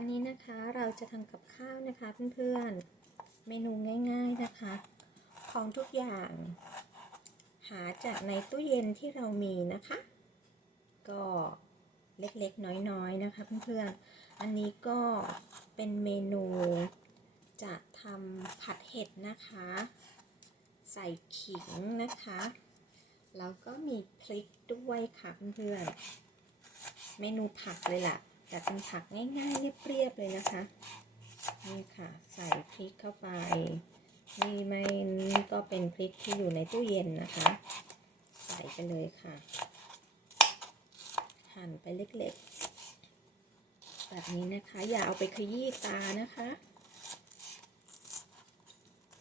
อนนี้นะคะเราจะทำกับข้าวนะคะเพื่อนๆ เมนูง่ายๆนะคะ ของทุกอย่าง หาจากในตู้เย็นที่เรามีนะคะ ก็เล็กๆน้อยๆนะคะเพื่อนๆ อันนี้ก็เป็นเมนูจะทำผัดเห็ดนะคะ ใส่ขิงนะคะ แล้วก็มีพริกด้วยค่ะเพื่อนๆ เมนูผักเลยล่ะ แต่เป็นผักง่ายๆเรียบๆเลยนะคะ นี่ค่ะ ใส่พริกเข้าไป นี่ไม่นี่ก็เป็นพริกที่อยู่ในตู้เย็นนะคะ ใส่ไปเลยค่ะ หั่นไปเล็กๆ แบบนี้นะคะ อย่าเอาไปขยี้ตานะคะ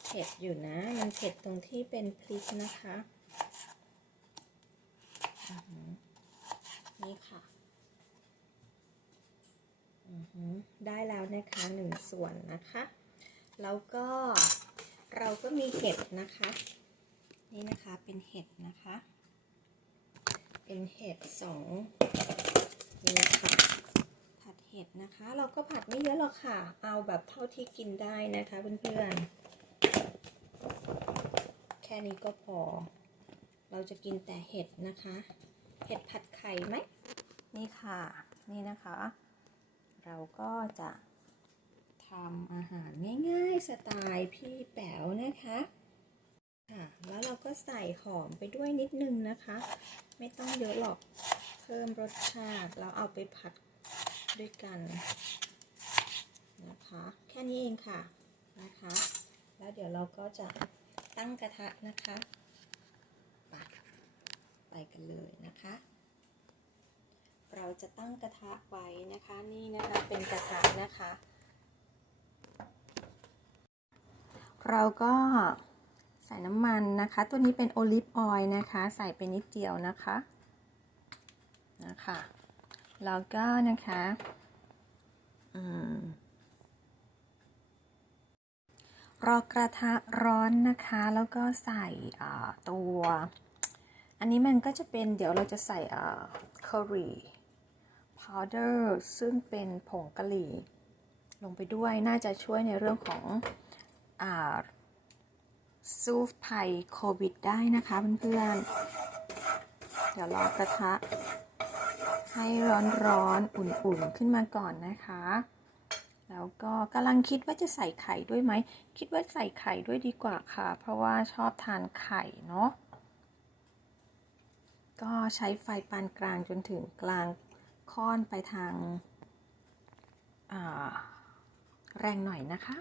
เผ็ดอยู่นะ มันเผ็ดตรงที่เป็นพริกนะคะ นี่ค่ะ ได้แล้วนะคะหนึ่งส่วนนะคะ แล้วก็เราก็มีเห็ดนะคะ นี่นะคะเป็นเห็ดนะคะ เป็นเห็ดสองนี่ค่ะผัดเห็ดนะคะ เราก็ผัดไม่เยอะหรอกค่ะ เอาแบบเท่าที่กินได้นะคะเพื่อนๆ แค่นี้ก็พอ เราจะกินแต่เห็ดนะคะ เห็ดผัดไข่ไหมนี่ค่ะ นี่นะคะ เราก็จะทำอาหารง่ายๆ สไตล์พี่แป๋วนะคะค่ะแล้วเราก็ใส่หอมไปด้วยนิดนึงนะคะ ไม่ต้องเยอะหรอกเพิ่มรสชาติแล้วเอาไปผัดด้วยกันนะคะ แค่นี้เองค่ะนะคะ แล้วเดี๋ยวเราก็จะตั้งกระทะนะคะไปไปกันเลยนะคะ เราจะตั้งกระทะไว้นะคะนี่นะคะเป็นกระทะนะคะ เราก็ใส่น้ำมันนะคะ ตัวนี้เป็นโอลิฟออยล์นะคะ ใส่ไปนิดเดียวนะคะนะคะแล้วก็นะคะอืมรอกระทะร้อนนะคะ แล้วก็ใส่ตัว อันนี้มันก็จะเป็นเดี๋ยวเราจะใส่เคอ รี่ powder ซึ่งเป็นผงกะหรี่ ลงไปด้วยน่าจะช่วยในเรื่องของอาสู้ภัยโควิดได้นะคะเพื่อนๆ เดี๋ยวรอกระทะ ให้ร้อนๆ อุ่นๆ ขึ้นมาก่อนนะคะ แล้วก็กำลังคิดว่าจะใส่ไข่ด้วยไหม คิดว่าใส่ไข่ด้วยดีกว่าค่ะ เพราะว่าชอบทานไข่เนาะ ก็ใช้ไฟปานกลางจนถึงกลาง ค่อนไปทางแรงหน่อยนะคะ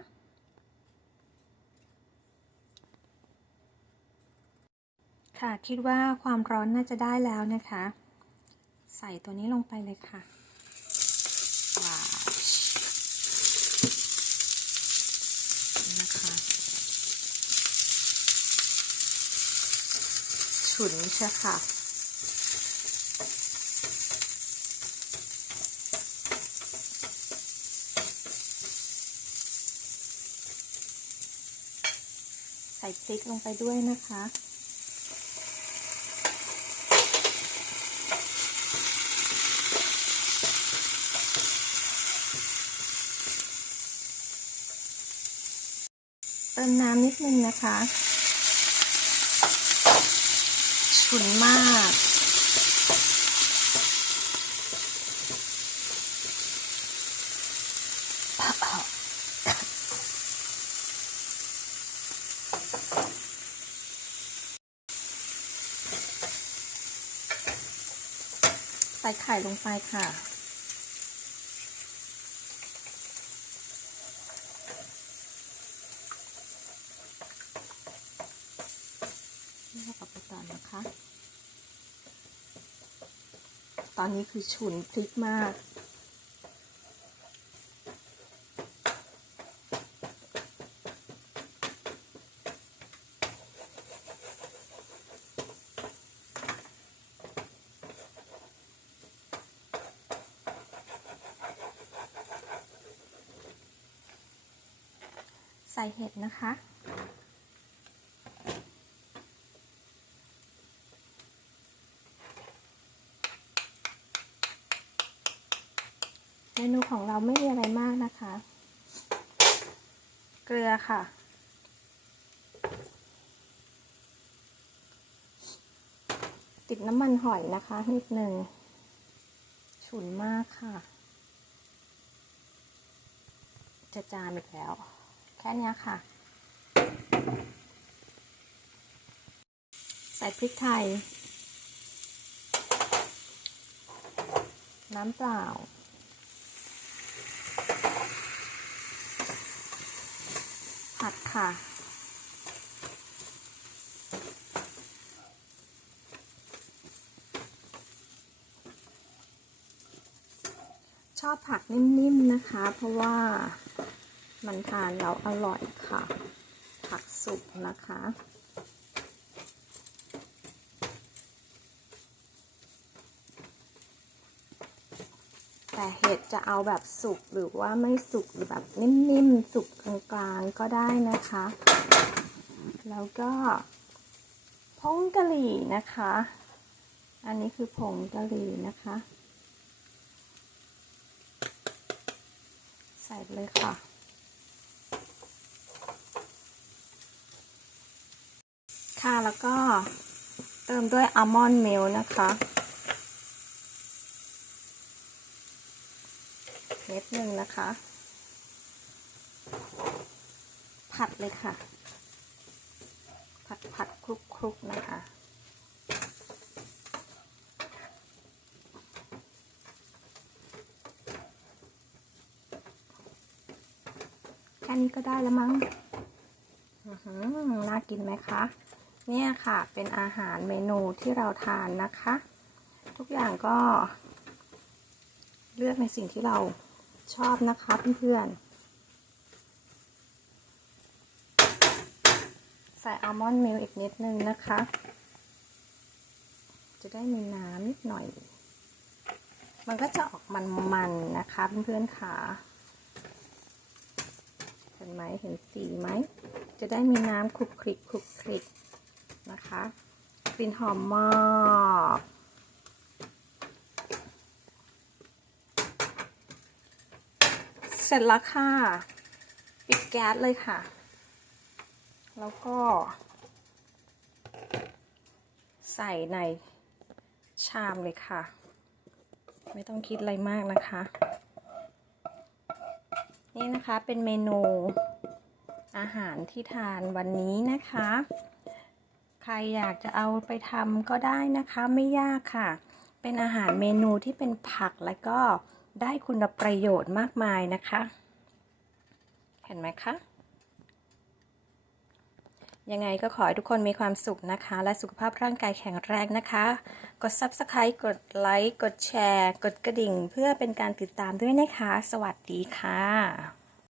ค่ะคิดว่าความร้อนน่าจะได้แล้วนะคะ ใส่ตัวนี้ลงไปเลยค่ะว้าวนะคะฉุนใช่ค่ะ ใส่พริกลงไปด้วยนะคะ เติมน้ำนิดนึงนะคะ ฉุนมาก ส่ไข่ลงไปค่ะ นี่เราไปต่อนนะคะ ตอนนี้คือฉุนพริกมาก ส่เห็ดนะคะ เมนูของเราไม่มีอะไรมากนะคะ เกลือค่ะ ติดน้ำมันหอยนะคะนิดหนึ่งฉุนมากค่ะ จะจามอีกแล้ว แค่เนี้ยค่ะ ใส่พริกไทย น้ำเปล่า ผัดค่ะชอบผักนิ่มๆนะคะ เพราะว่า มันทานแล้วอร่อยค่ะ ผักสุกนะคะ แต่เห็ดจะเอาแบบสุกหรือว่าไม่สุกหรือแบบนิ่มๆ สุกกลางๆ ก็ได้นะคะ แล้วก็ผงกะหรี่นะคะ อันนี้คือผงกะหรี่นะคะใส่เลยค่ะ ค่ะ แล้วก็เติมด้วยอัลมอนด์มิลนะคะเม็ดหนึ่งนะคะ ผัดเลยค่ะ ผัดผัดคลุกคลุกนะคะ แค่นี้ก็ได้แล้วมั้งน่ากินไหมคะ เนี่ยค่ะเป็นอาหารเมนูที่เราทานนะคะ ทุกอย่างก็ เลือกในสิ่งที่เราชอบนะคะเพื่อนๆ ใส่อัลมอนด์มิลอีกนิดนึงนะคะ จะได้มีน้ำนิดหน่อย มันก็จะออกมันๆนะคะเพื่อนๆค่ะเห็นไหมเห็นสีไหม จะได้มีน้ำคลุกคลิกคลุกคลิก นะคะกลิ่นหอมมากเสร็จแล้วค่ะ ปิดแก๊สเลยค่ะ แล้วก็ ใส่ในชามเลยค่ะ ไม่ต้องคิดอะไรมากนะคะ นี่นะคะเป็นเมนูอาหารที่ทานวันนี้นะคะ ใครอยากจะเอาไปทำก็ได้นะคะไม่ยากค่ะ เป็นอาหารเมนูที่เป็นผักและก็ได้คุณประโยชน์มากมายนะคะ เห็นไหมคะ ยังไงก็ขอให้ทุกคนมีความสุขนะคะ และสุขภาพร่างกายแข็งแรงนะคะ กด Subscribe กดไลค์ กดแชร์ กดกระดิ่ง เพื่อเป็นการติดตามด้วยนะคะ สวัสดีค่ะ